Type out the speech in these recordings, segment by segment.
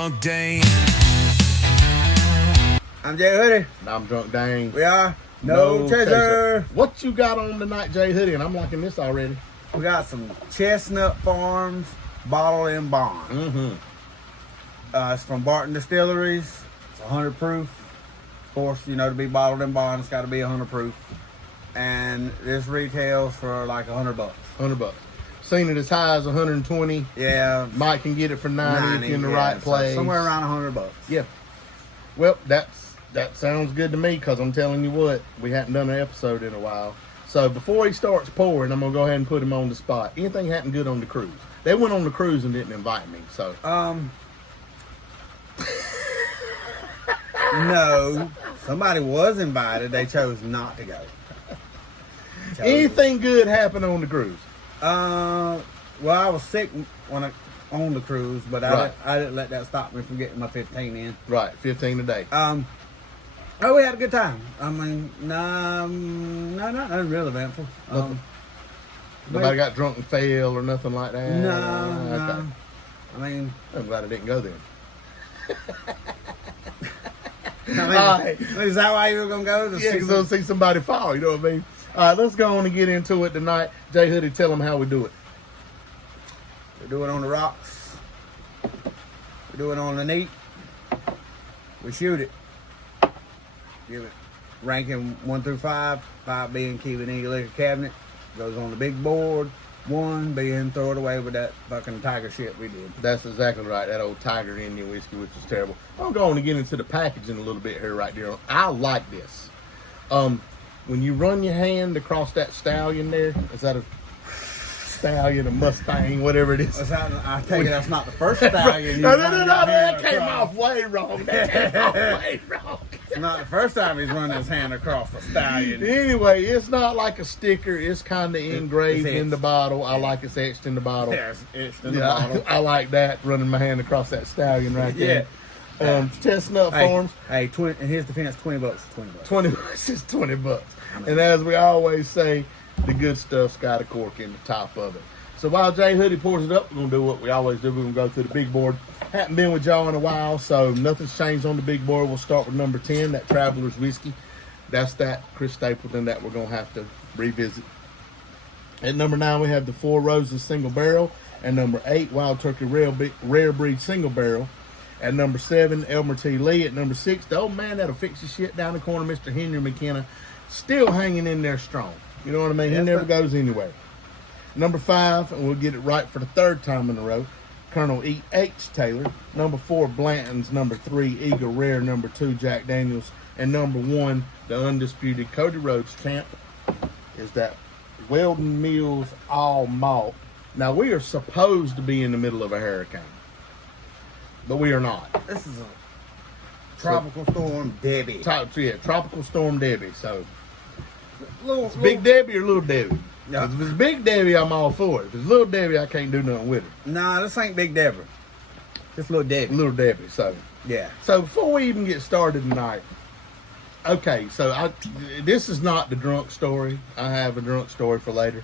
Drunk Dane. I'm Jay Hoodie. And I'm Drunk Dane. We are No Chaser. What you got on tonight, Jay Hoodie? And I'm liking this already. We got some Chesnutt Farms bottled in bond. Mm-hmm. It's from Barton Distilleries. It's 100 proof. Of course, you know, to be bottled in bond, it's got to be 100 proof. And this retails for like $100. $100. Seen it as high as 120. Yeah. Mike can get it for 90 if you're in the right place. Somewhere around $100. Yeah. Well, that sounds good to me, because I'm telling you what, we hadn't done an episode in a while. So before he starts pouring, I'm going to go ahead and put him on the spot. Anything happened good on the cruise? They went on the cruise and didn't invite me, so. No. Somebody was invited. They chose not to go. Anything good happened on the cruise? Well, I was sick when on the cruise, but I didn't let that stop me from getting my 15 in. Right, 15 a day. Oh, we had a good time. I mean, nothing real eventful. Nobody got drunk and fell or nothing like that? No. Okay. I mean, I'm glad I didn't go then. Is that why you were going to go? Yeah, because I'll see somebody fall, you know what I mean? All right, let's go on and get into it tonight. Jay Hoodie, tell them how we do it. We do it on the rocks. We do it on the neat. We shoot it. Give it ranking 1 through 5. 5 being keep it in your liquor cabinet. Goes on the big board. 1 being throw it away with that fucking tiger shit we did. That's exactly right. That old Tiger Indian whiskey, which is terrible. I'm going to get into the packaging a little bit here right there. I like this. When you run your hand across that stallion there, is that a stallion, a Mustang, whatever it is? I take it that's not the first stallion. No, that came off way wrong. It's not the first time he's running his hand across the stallion. Anyway, it's not like a sticker. It's kind of engraved in the bottle. I like it's etched in the bottle. Yeah, it's etched in the bottle. I like that, running my hand across that stallion right there. Chesnutt Farms. Hey, in his defense, $20. $20 is $20. And as we always say, the good stuff's got a cork in the top of it. So while Jay Hoodie pours it up, we're going to do what we always do. We're going to go through the big board. Haven't been with y'all in a while, so nothing's changed on the big board. We'll start with number 10, that Traveler's Whiskey. That's that Chris Stapleton that we're going to have to revisit. At number 9, we have the Four Roses Single Barrel. And number 8, Wild Turkey Rare Breed Single Barrel. At number 7, Elmer T. Lee. At number 6, the old man that'll fix your shit down the corner, Mr. Henry McKenna, still hanging in there strong. You know what I mean? He never goes anywhere. Number 5, and we'll get it right for the 3rd time in a row, Colonel E. H. Taylor. Number 4, Blanton's. Number 3, Eagle Rare. Number 2, Jack Daniels. And number 1, the undisputed Cody Rhodes champ, is that Weldon Mills All Malt. Now, we are supposed to be in the middle of a hurricane, but we are not. This is a Tropical Storm Debbie. Tropical Storm Debbie. So, Big Debbie or Little Debbie? Yeah. If it's Big Debbie, I'm all for it. If it's Little Debbie, I can't do nothing with it. Nah, this ain't Big Debbie. Just Little Debbie. Little Debbie, so. Yeah. So before we even get started tonight, okay, so this is not the drunk story. I have a drunk story for later.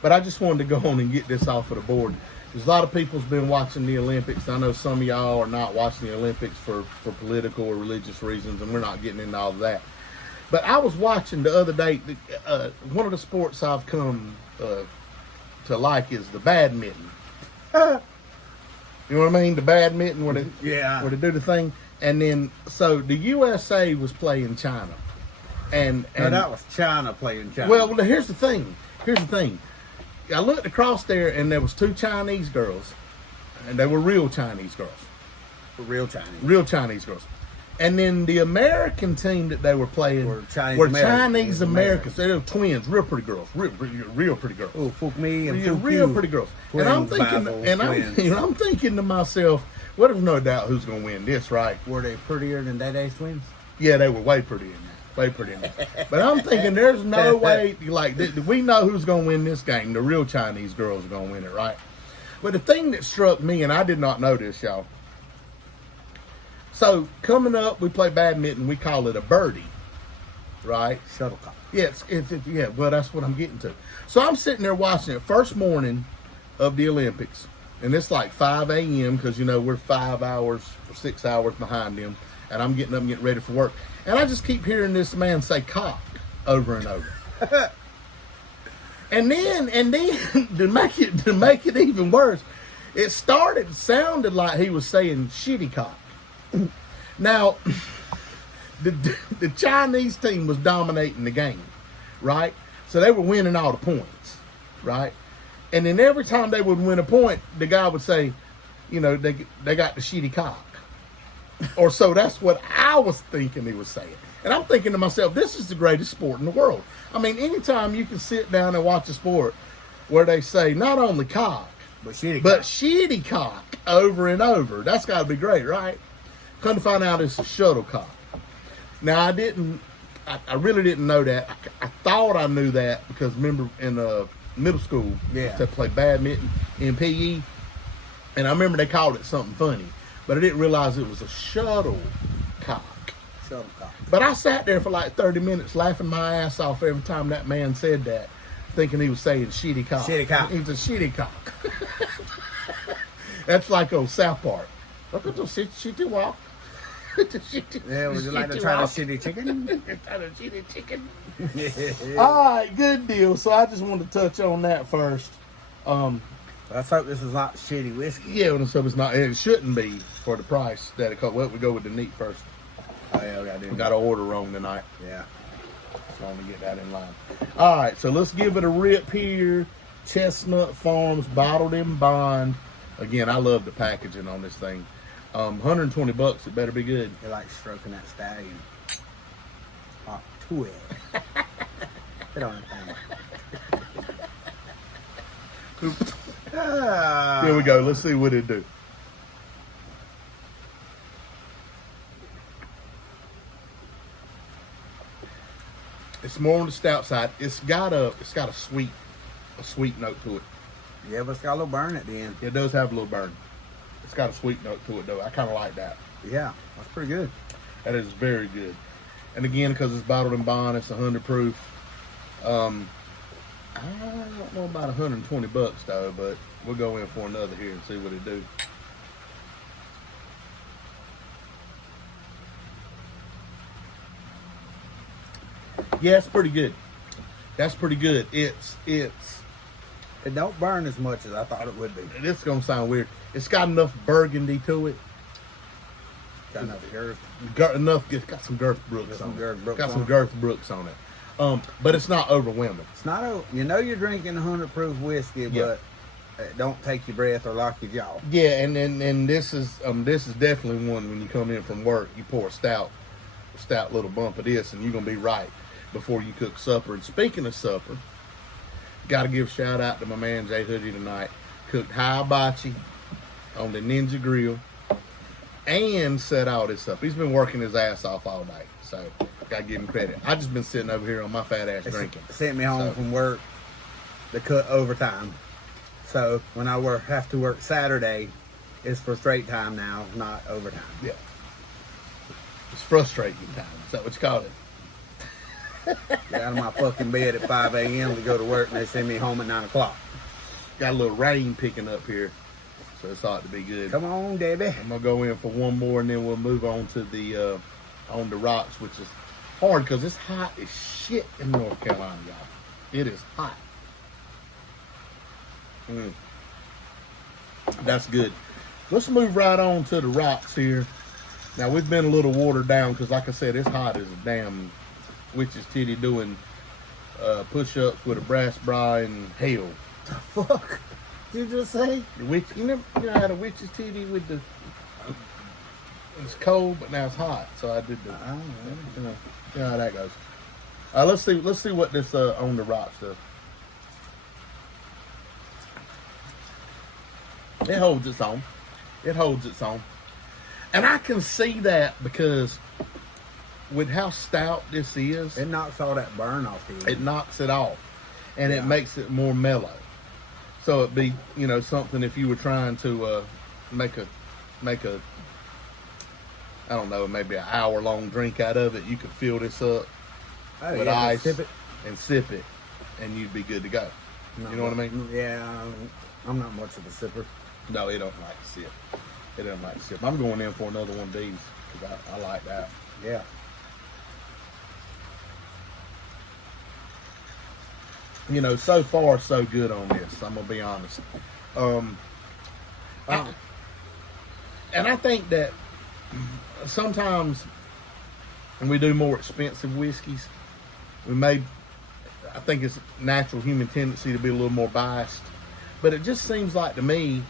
But I just wanted to go on and get this off of the board. There's a lot of people's been watching the Olympics. I know some of y'all are not watching the Olympics for political or religious reasons, and we're not getting into all of that. But I was watching the other day, one of the sports I've come to like is the badminton. You know what I mean? The badminton, where they do the thing. And then, so the USA was playing China. And no, that was China playing China. Well, here's the thing. I looked across there, and there was 2 Chinese girls. And they were real Chinese girls. Real Chinese. Real Chinese girls. And then the American team that they were playing were Chinese Americans. They were twins, real pretty girls, real pretty girls. Oh, fuck me, and real pretty girls. And I'm thinking to myself, well, there's no doubt who's going to win this, right? Were they prettier than Day-Day's twins? Yeah, they were way prettier than that. Way prettier than that. But I'm thinking there's no way, like, we know who's going to win this game. The real Chinese girls are going to win it, right? But the thing that struck me, and I did not know this, y'all. So, coming up, we play badminton. We call it a birdie, right? Shuttlecock. Yeah, well, that's what I'm getting to. So, I'm sitting there watching it. First morning of the Olympics. and it's like 5 a.m. because we're 5 hours or 6 hours behind him, and I'm getting up and getting ready for work, and I just keep hearing this man say "cock" over and over. And then to make it even worse, it sounded like he was saying "shitty cock." Now, the Chinese team was dominating the game, right? So they were winning all the points, right? And then every time they would win a point, the guy would say, they got the shitty cock. Or so that's what I was thinking he was saying. And I'm thinking to myself, this is the greatest sport in the world. I mean, anytime you can sit down and watch a sport where they say not only cock, but shitty cock over and over, that's got to be great, right? Come to find out it's a shuttlecock. Now, I really didn't know that. I thought I knew that because remember in middle school, we used to play badminton in PE, and I remember they called it something funny, but I didn't realize it was a shuttlecock. But I sat there for like 30 minutes laughing my ass off every time that man said that, thinking he was saying shitty cock. Shitty cock. He was a shitty cock. That's like on South Park. Look at the shitty walk. Yeah, would you like to try the shitty chicken? Try the shitty chicken. All right, good deal. So I just wanted to touch on that first. Let's hope this is not shitty whiskey. Yeah, so it's not. It shouldn't be for the price that it costs. Well, we go with the neat first. Oh yeah, we got to order wrong tonight. Yeah. So I'm gonna get that in line. All right, so let's give it a rip here. Chesnutt Farms, bottled in bond. Again, I love the packaging on this thing. $120. It better be good. You like stroking that stallion. Hot to it. Get on the thing. Here we go. Let's see what it do. It's more on the stout side. It's got a sweet note to it. Yeah, but it's got a little burn at the end. It does have a little burn. It's got a sweet note to it though. I kind of like that. Yeah, that's pretty good. That is very good. And again, because it's bottled in bond, it's 100 proof. I don't know about $120 though, but we'll go in for another here and see what it do. Yeah, it's pretty good. That's pretty good. It don't burn as much as I thought it would be. This is gonna sound weird. It's got enough burgundy to it. Got enough girth. It's got some Girth Brooks on it. Got some it. Girth Brooks on it. But it's not overwhelming. It's not. You're drinking 100 proof whiskey, but it don't take your breath or lock your jaw. Yeah, and this is definitely one when you come in from work, you pour a stout little bump of this, and you're gonna be right before you cook supper. And speaking of supper, got to give a shout out to my man Jay Hoodie tonight. Cooked hibachi on the Ninja Grill and set all this up. He's been working his ass off all day, so gotta give him credit. I just been sitting over here on my fat ass drinking. Sent me home from work to cut overtime. So when I have to work Saturday, it's for straight time now, not overtime. Yeah, it's frustrating time. Is that what you call it? Get out of my fucking bed at 5 a.m. to go to work, and they send me home at 9 o'clock. Got a little rain picking up here, so it's ought to be good. Come on, Debbie. I'm gonna go in for one more, and then we'll move on to the on the rocks, which is hard because it's hot as shit in North Carolina, y'all. It is hot. That's good. Let's move right on to the rocks here. Now we've been a little watered down because, like I said, it's hot as a damn witch's titty doing push-ups with a brass bra in hell. The fuck did you just say? The witch, you never had a witch's titty with the. It's cold, but now it's hot, so I did the. You know how that goes. Let's see what this on the rocks does. It holds its own. It holds its own, and I can see that because with how stout this is, it knocks all that burn off the end. It knocks it off, and it makes it more mellow. So it'd be, something if you were trying to make a, I don't know, maybe an hour-long drink out of it. You could fill this up with ice and sip it, and you'd be good to go. You know what I mean? Yeah, I'm not much of a sipper. No, it don't like to sit. It doesn't like to sit. I'm going in for another one of these because I like that. Yeah. You know, so far so good on this. I'm gonna be honest. And I think that sometimes when we do more expensive whiskeys, I think it's natural human tendency to be a little more biased. But it just seems like to me,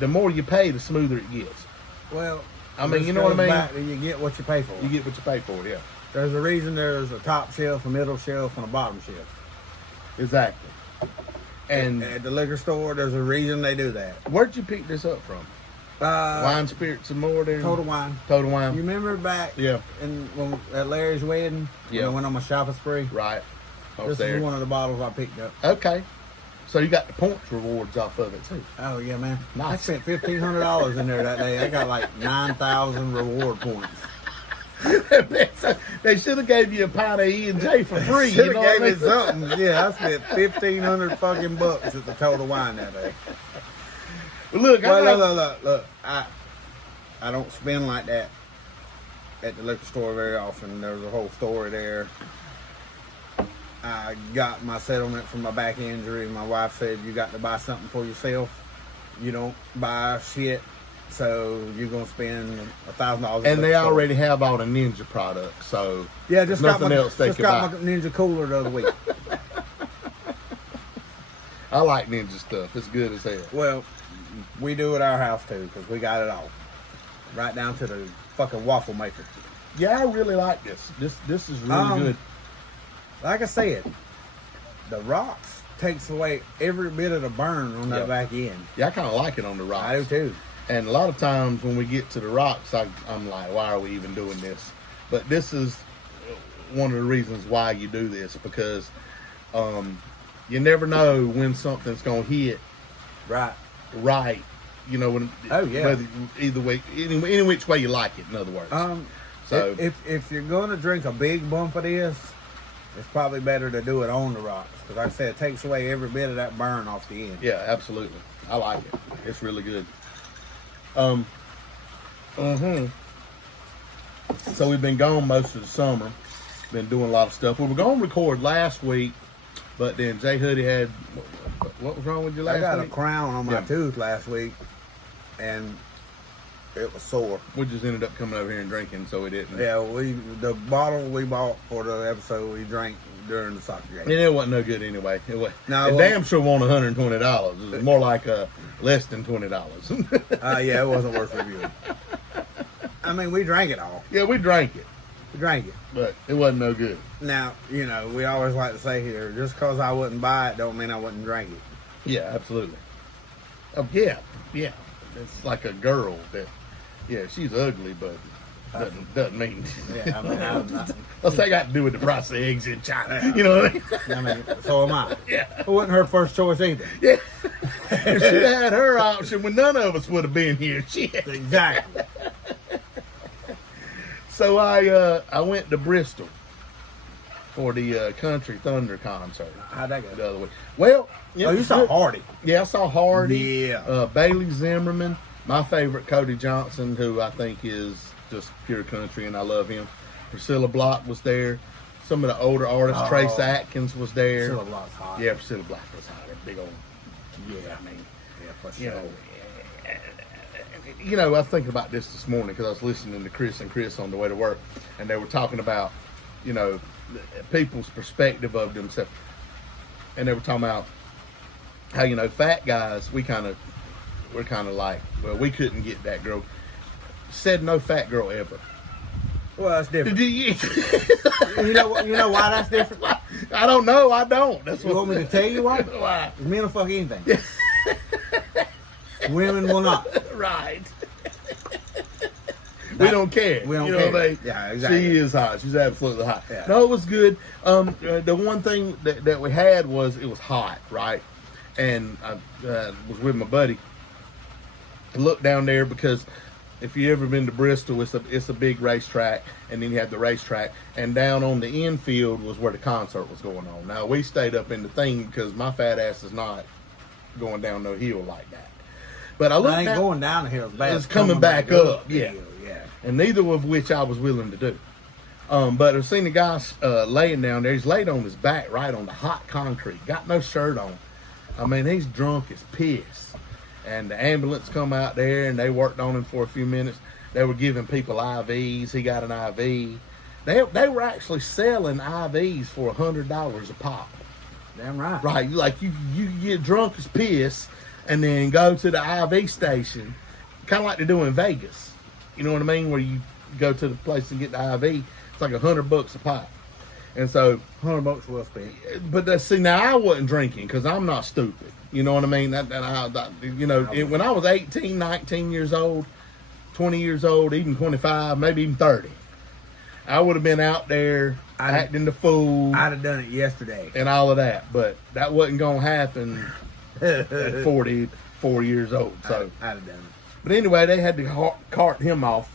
the more you pay, the smoother it gets. Well, I mean, you know what I mean? Back to you get what you pay for. You get what you pay for, yeah. There's a reason there's a top shelf, a middle shelf, and a bottom shelf. Exactly. And at the liquor store, there's a reason they do that. Where'd you pick this up from? Wine, spirits, and more there? Total Wine. Total Wine. You remember back at Larry's wedding? Yeah. When I went on my shopping spree? Right. This is one of the bottles I picked up. Okay. So you got the points rewards off of it too. Oh yeah, man. Nice. I spent $1,500 in there that day. I got like 9,000 reward points. They should have gave you a pint of E&J for free. Should You know have what I gave mean? me something. Yeah, I spent 1,500 fucking bucks at the Total Wine that day. Well, look, Look. I don't spend like that at the liquor store very often. There's a whole story there. I got my settlement from my back injury. My wife said, you got to buy something for yourself. You don't buy shit, so you're going to spend $1,000. And they already have all the Ninja products, so yeah, just nothing got else they could got buy. my Ninja cooler the other week. I like Ninja stuff. It's good as hell. Well, we do at our house too, because we got it all. Right down to the fucking waffle maker. Yeah, I really like this. This is really good. Like I said, the rocks takes away every bit of the burn on that back end. Yeah, I kind of like it on the rocks. I do too. And a lot of times when we get to the rocks, I'm like, why are we even doing this? But this is one of the reasons why you do this, because you never know when something's going to hit right. You know, when whether, either way, any which way you like it, in other words. So if you're going to drink a big bump of this, it's probably better to do it on the rocks. Because like I said, it takes away every bit of that burn off the end. Yeah, absolutely. I like it. It's really good. So we've been gone most of the summer. Been doing a lot of stuff. We were going to record last week, but then Jay Hoodie had... What was wrong with you last week? I got a crown on my tooth last week, and it was sore. We just ended up coming over here and drinking, so we didn't. Yeah, the bottle we bought for the episode we drank during the soccer game. And it wasn't no good anyway. It No, damn sure won $120. It was more like less than $20. Yeah, it wasn't worth reviewing. I mean, we drank it all. Yeah, we drank it. We drank it. But it wasn't no good. Now, you know, we always like to say here, just because I wouldn't buy it don't mean I wouldn't drink it. Yeah, absolutely. Oh, yeah. It's like a girl that, she's ugly, but doesn't mean. Yeah, I mean, what's that got to do with the price of eggs in China? You know what I mean? I mean, so am I. Yeah. It wasn't her first choice either. Yeah. If she had her option, when none of us would have been here. Shit. Exactly. So I went to Bristol for the Country Thunder concert. How'd that go? The other week. Well, you saw Hardy. Yeah, I saw Hardy. Yeah. Bailey Zimmerman, my favorite, Cody Johnson, who I think is just pure country, and I love him. Priscilla Block was there. Some of the older artists, Trace Atkins was there. Priscilla Block's hot. Yeah, Priscilla Block was hot. Big old. Yeah, I mean, for sure. You know, I was thinking about this morning because I was listening to Chris on the way to work, and they were talking about, you know, people's perspective of themselves, and they were talking about how, you know, fat guys, we're kind of like, well, we couldn't get that girl. Said no fat girl ever. Well, that's different. You know why that's different? I don't know. I don't. That's You want me to tell you why? Why? Men will fuck anything. Women will not. Right. We don't care. We don't you know care. What I mean? Yeah, exactly. She is hot. She's absolutely hot. Yeah. No, it was good. The one thing that we had was it was hot, right? And I was with my buddy. I looked down there because if you ever been to Bristol, it's a big racetrack, and then you have the racetrack, and down on the infield was where the concert was going on. Now, we stayed up in the thing because my fat ass is not going down no hill like that. But I looked I ain't down, going down the hill. it's coming back up. Yeah. And neither of which I was willing to do. But I've seen the guy laying down there. He's laid on his back, right on the hot concrete. Got no shirt on. I mean, he's drunk as piss. And the ambulance come out there, and they worked on him for a few minutes. They were giving people IVs. He got an IV. They were actually selling IVs for $100 a pop. Damn right. Right, like you get drunk as piss, and then go to the IV station, kind of like they do in Vegas. You know what I mean? Where you go to the place and get the IV. It's like $100 a pop. And so $100 well spent. But see, now I wasn't drinking because I'm not stupid. You know what I mean? When I was 18, 19 years old, 20 years old, even 25, maybe even 30, I would have been out there acting the fool. I'd have done it yesterday. And all of that. But that wasn't going to happen at 44 years old. So I'd have done it. But anyway, they had to cart him off.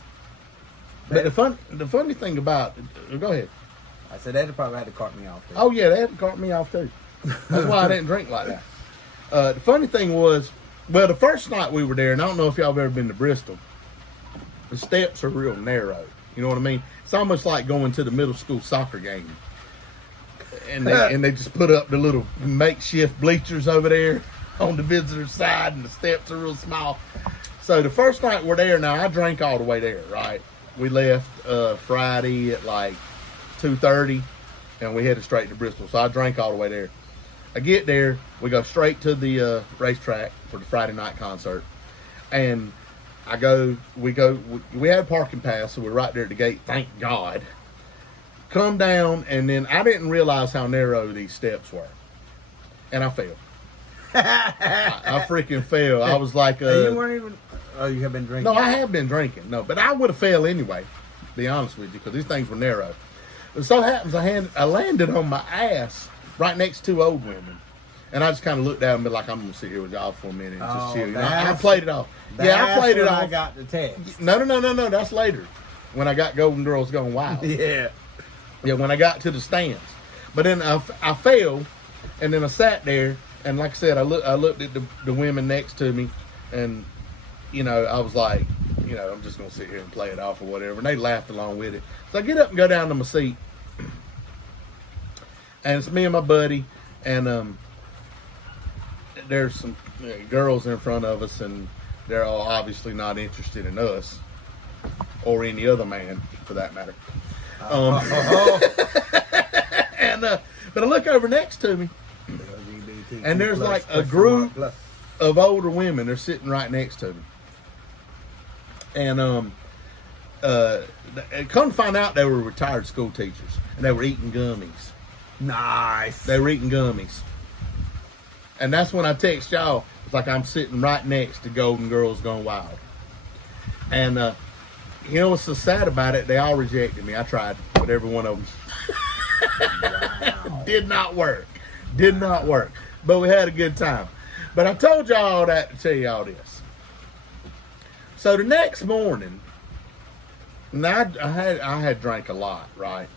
But the funny thing about it, go ahead. I said they'd probably had to cart me off too. Oh yeah, they had to cart me off too. That's why I didn't drink like that. The funny thing was, well, the first night we were there, and I don't know if y'all have ever been to Bristol, the steps are real narrow. You know what I mean? It's almost like going to the middle school soccer game. And they just put up the little makeshift bleachers over there on the visitor side, and the steps are real small. So the first night we're there, now I drank all the way there, right? We left Friday at like 2:30, and we headed straight to Bristol. So I drank all the way there. I get there, we go straight to the racetrack for the Friday night concert, and we had a parking pass, so we're right there at the gate. Thank God. Come down, and then I didn't realize how narrow these steps were, and I fell. I freaking fell. I was like, you weren't even. Oh, you have been drinking? No, I have been drinking. No, but I would have fell anyway, to be honest with you, because these things were narrow. It so happens I landed on my ass right next to two old women. And I just kind of looked down and be like, I'm going to sit here with y'all for a minute and just chill. You know, I played it off. Yeah, I played it off. I got the text. No. That's later. When I got Golden Girls Gone Wild. Yeah, when I got to the stands. But then I fell, and then I sat there, and like I said, I looked at the women next to me, and I was like, I'm just going to sit here and play it off or whatever. And they laughed along with it. So I get up and go down to my seat. And it's me and my buddy. And there's some girls in front of us. And they're all obviously not interested in us. Or any other man, for that matter. But I look over next to me. And there's like a group of older women. They're sitting right next to me. And come to find out, they were retired school teachers, and they were eating gummies. Nice. They were eating gummies, and that's when I text y'all. It's like I'm sitting right next to Golden Girls Gone Wild, and what's so sad about it? They all rejected me. I tried with every one of them. Wow. Did not work. But we had a good time. But I told y'all all that to tell you all this. So the next morning, now I had drank a lot, right?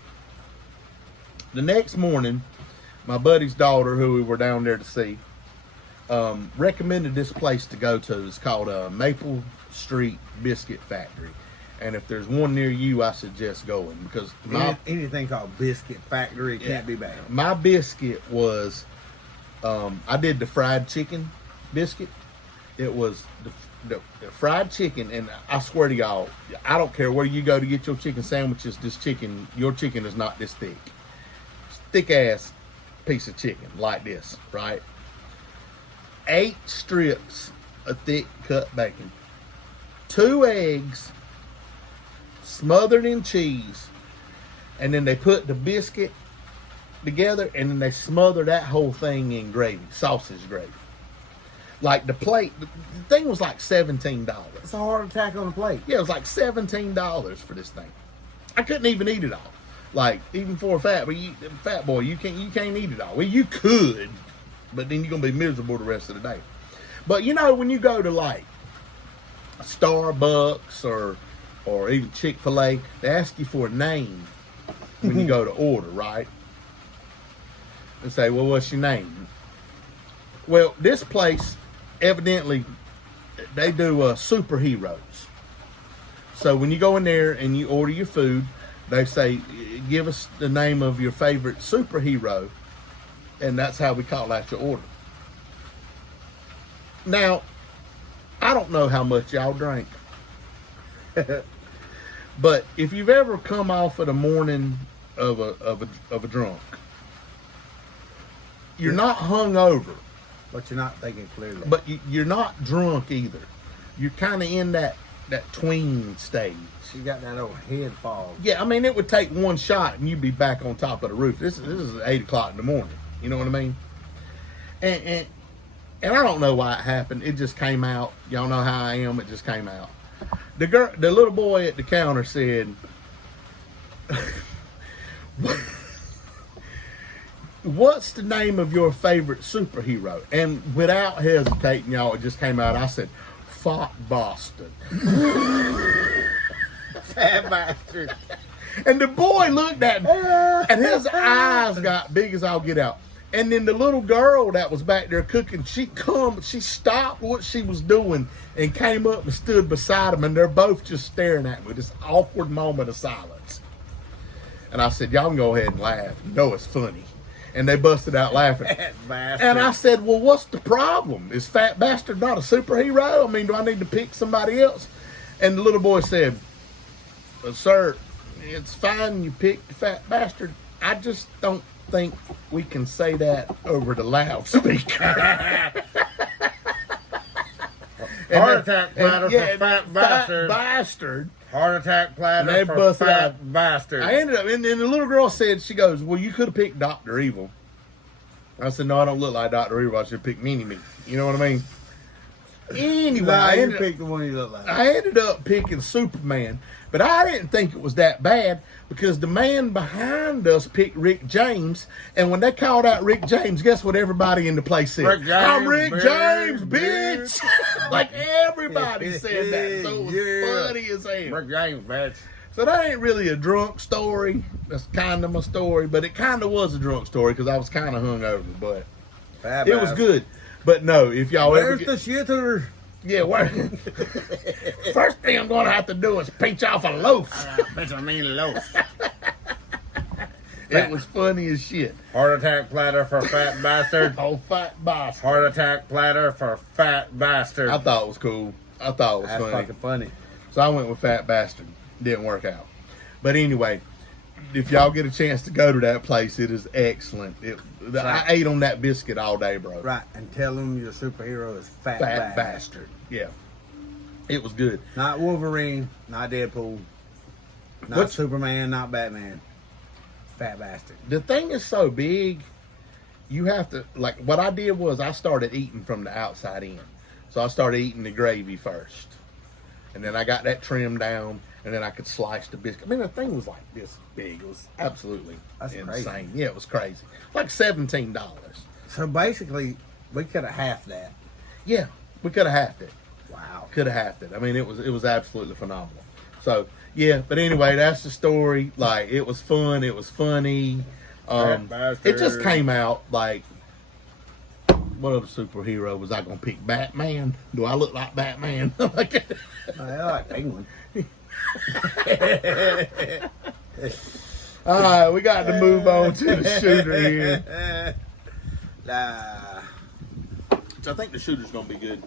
The next morning, my buddy's daughter, who we were down there to see, recommended this place to go to. It's called Maple Street Biscuit Factory. And if there's one near you, I suggest going, because anything called Biscuit Factory can't be bad. My biscuit was, I did the fried chicken biscuit. It was the fried chicken, and I swear to y'all, I don't care where you go to get your chicken sandwiches. Your chicken is not this thick. It's thick ass piece of chicken like this, right? 8 strips of thick cut bacon, 2 eggs, smothered in cheese, and then they put the biscuit together, and then they smother that whole thing in gravy, sausage gravy. Like the plate, the thing was like $17. It's a heart attack on the plate. Yeah, it was like $17 for this thing. I couldn't even eat it all. Like, even for a fat boy, you can't eat it all. Well, you could, but then you're gonna be miserable the rest of the day. But when you go to like Starbucks or even Chick-fil-A, they ask you for a name when you go to order, right? And say, well, what's your name? Well, this place, evidently, they do superheroes. So when you go in there and you order your food, they say, give us the name of your favorite superhero, and that's how we call out your order. Now, I don't know how much y'all drink, but if you've ever come off of the morning of a drunk, you're not hungover, But you're not thinking clearly. but you're not drunk either. You're kind of in that tween stage. You got that old head fog. Yeah, I mean, it would take one shot and you'd be back on top of the roof. This is 8 o'clock in the morning. You know what I mean? And I don't know why it happened. It just came out. Y'all know how I am. It just came out. The little boy at the counter said, "What's the name of your favorite superhero?" And without hesitating, y'all, it just came out. I said, "Fat bastard." Fat bastard. And the boy looked at me, and his eyes got big as I'll get out. And then the little girl that was back there cooking, she stopped what she was doing and came up and stood beside him, and they're both just staring at me. This awkward moment of silence. And I said, y'all can go ahead and laugh. You know it's funny. And they busted out laughing. Fat bastard. And I said, well, what's the problem? Is Fat Bastard not a superhero? I mean, do I need to pick somebody else? And the little boy said, well, sir, it's fine you picked Fat Bastard. I just don't think we can say that over the loudspeaker. Heart attack platter for Fat Bastard. Bastard. Heart attack platter They for busted Fat out. Bastard. I ended up, and then the little girl said, she goes, well, you could have picked Dr. Evil. I said, no, I don't look like Dr. Evil. I should pick Mini-Me. You know what I mean? Anyway, Nah, you picked the one you look like. I ended up picking Superman, but I didn't think it was that bad because the man behind us picked Rick James, and when they called out Rick James, guess what everybody in the place said? Rick James, I'm Rick bitch, James, bitch! Like everybody said that, so it was Yeah. funny as hell. Rick James, bitch. So that ain't really a drunk story. That's kind of my story, but it kind of was a drunk story because I was kind of hungover, but Fat it was bastard. good. But no, if y'all ever Where's get... the shitter? Yeah, first thing I'm going to have to do is pinch off a loaf. Bitch, I mean loaf. It was funny as shit. Heart attack platter for Fat Bastard. Oh, Fat Bastard. Heart attack platter for Fat Bastard. I thought it was cool. I thought it was That's funny. fucking funny. So I went with Fat Bastard. Didn't work out. But anyway, if y'all get a chance to go to that place, it is excellent. I ate on that biscuit all day, bro. Right, and tell them your superhero is Fat, Fat Bastard. Bastard. Yeah. It was good. Not Wolverine, not Deadpool, not What's- Superman, not Batman. Fat Bastard. The thing is so big, you have to, like, what I did was I started eating from the outside in. So I started eating the gravy first. And then I got that trimmed down, and then I could slice the biscuit. I mean, the thing was like this big. It was absolutely That's insane. crazy. Yeah, it was crazy. Like $17. So basically, we could have halved that. Yeah, we could have halved it. Wow. Could have halved it. I mean, it was absolutely phenomenal. So yeah, but anyway, that's the story. Like, it was fun. It was funny. Fat Bastard. It just came out like, what other superhero was I gonna pick? Batman? Do I look like Batman? Like, I like Penguin. all right, we got to move on to the shooter here. So I think the shooter's gonna be good.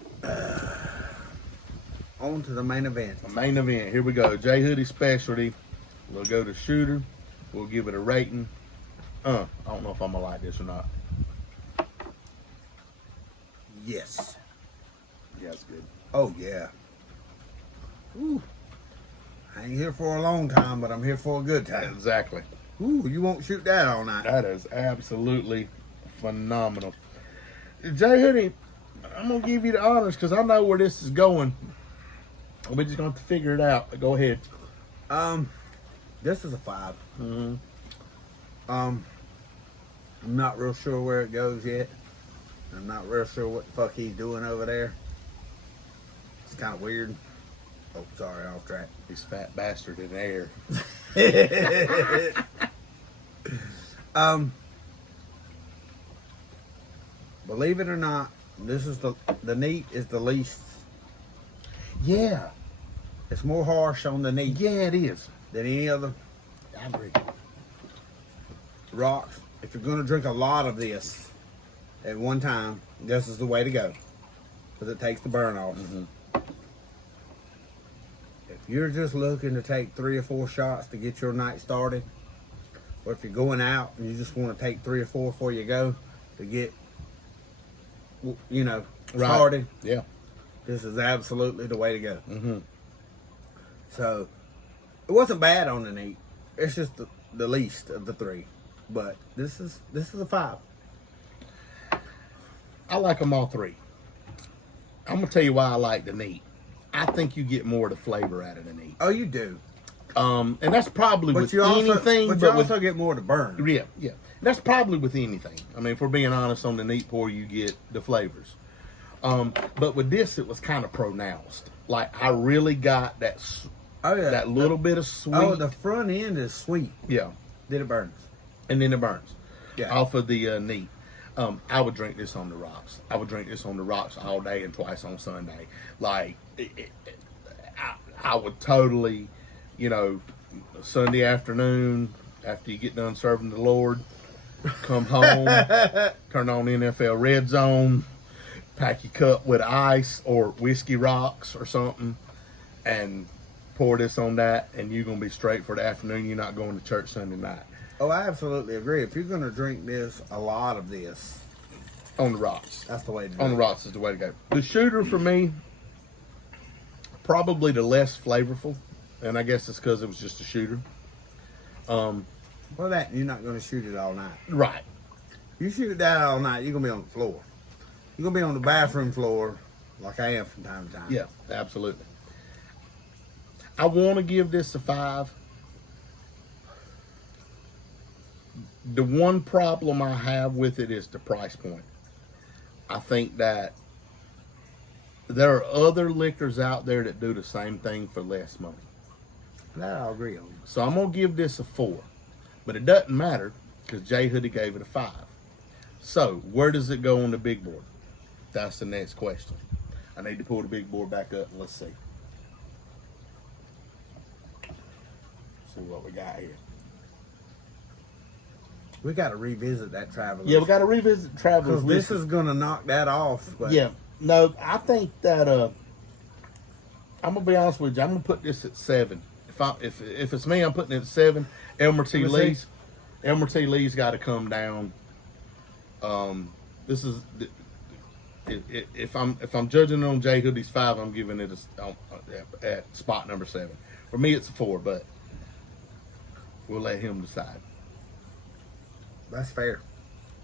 On to the main event. The main event. Here we go. J Hoodie specialty. We'll go to shooter. We'll give it a rating. I don't know if I'm gonna like this or not. Yes. Yeah, it's good. Oh, yeah. Ooh. I ain't here for a long time, but I'm here for a good time. Exactly. Ooh, you won't shoot that all night. That is absolutely phenomenal. J Hoodie, I'm gonna give you the honors because I know where this is going. We're just gonna have to figure it out. Go ahead. This is a 5. Mm-hmm. I'm not real sure where it goes yet. I'm not real sure what the fuck he's doing over there. It's kind of weird. Oh, sorry, off track. This fat bastard in the air. Believe it or not, this is the neat is the least Yeah. It's more harsh on the neat Yeah, it is. than any other I agree. rocks. If you're going to drink a lot of this at one time, this is the way to go because it takes the burn off. Mm-hmm. If you're just looking to take 3 or 4 shots to get your night started, or if you're going out and you just want to take 3 or 4 before you go to get, started, Yeah. this is absolutely the way to go. Mm-hmm. So it wasn't bad on the neat. It's just the least of the 3, but this is a 5. I like them all 3. I'm gonna tell you why I like the neat. I think you get more of the flavor out of the neat. Oh, you do. And that's probably with anything. But you also get more to burn. Yeah. That's probably with anything. I mean, if we're being honest, on the neat pour, you get the flavors. But with this, it was kind of pronounced. Like, I really got that that little bit of sweet. Oh, the front end is sweet. Yeah. Then it burns. And then it burns. Yeah. Off of the neat. I would drink this on the rocks. I would drink this on the rocks all day and twice on Sunday. Like, I would totally, Sunday afternoon, after you get done serving the Lord, come home, turn on NFL Red Zone, pack your cup with ice or whiskey rocks or something, and pour this on that, and you're going to be straight for the afternoon. You're not going to church Sunday night. Oh, I absolutely agree. If you're going to drink this, a lot of this, on the rocks. that's the way to do On it. the rocks is the way to go. The shooter for me, probably the less flavorful, and I guess it's because it was just a shooter. Well, that you're not going to shoot it all night. Right. You shoot that all night, you're going to be on the floor. You're going to be on the bathroom floor like I am from time to time. Yeah, absolutely. I want to give this a 5. The one problem I have with it is the price point. I think that there are other liquors out there that do the same thing for less money. That I'll agree on. So I'm going to give this a 4. But it doesn't matter because Jay Hoodie gave it a 5. So where does it go on the big board? That's the next question. I need to pull the big board back up and let's see. See what we got here. We got to revisit that Traveler. Yeah, we got to revisit Traveler's Because this Whiskey. is going to knock that off. But Yeah. No, I think that I'm gonna be honest with you. I'm gonna put this at 7. If it's me, I'm putting it at 7. Elmer T. Let's Lee's got to come down. This is if I'm judging on Jay Hoodie's 5, I'm giving it at spot number 7. For me, it's a 4, but we'll let him decide. that's fair.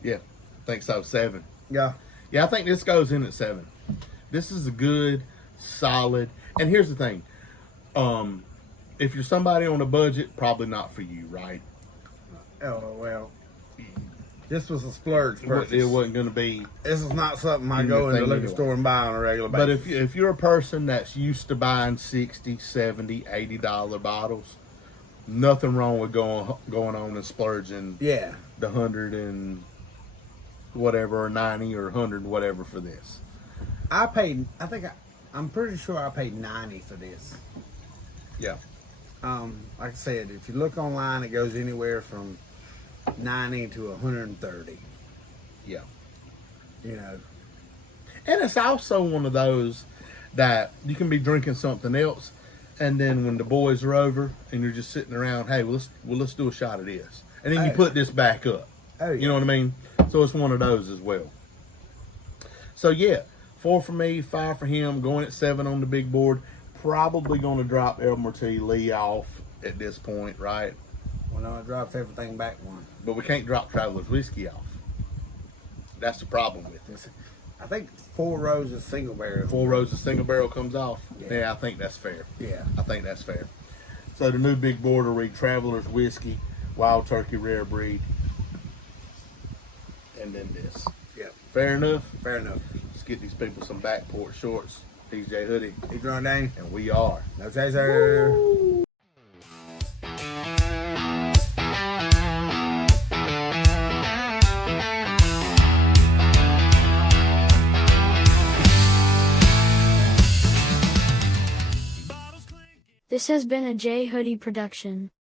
Yeah, I think so. 7. Yeah. Yeah, I think this goes in at 7. This is a good, solid. And here's the thing: if you're somebody on a budget, probably not for you, right? Oh, well. This was a splurge purchase. It wasn't going to be. This is not something I go in the liquor store and buy on a regular basis. But if you're a person that's used to buying $60, $70, $80 bottles, nothing wrong with going on and splurging yeah. the 100 and whatever, or 90 or 100 whatever for this. I'm pretty sure I paid 90 for this. Yeah. Like I said, if you look online, it goes anywhere from 90 to 130. Yeah. And it's also one of those that you can be drinking something else, and then when the boys are over and you're just sitting around, hey, let's do a shot of this, and then you put this back up. Oh, yeah. You know what I mean? So it's one of those as well. So yeah, 4 for me, 5 for him. Going at 7 on the big board. Probably going to drop Elmer T. Lee off at this point, right? Well, no, it drops everything back one. But we can't drop Traveler's Whiskey off. That's the problem with it. I think 4 rows of single barrel. 4 rows of single barrel comes off. Yeah. Yeah, I think that's fair. Yeah. I think that's fair. So the new big board will read Traveler's Whiskey, Wild Turkey Rare Breed, and then this. Yeah. Fair enough? Fair enough. Let's get these people some backport shorts. He's Jay Hoodie, He's drawing down. and we are. No chaser. Woo! This has been a J Hoodie production.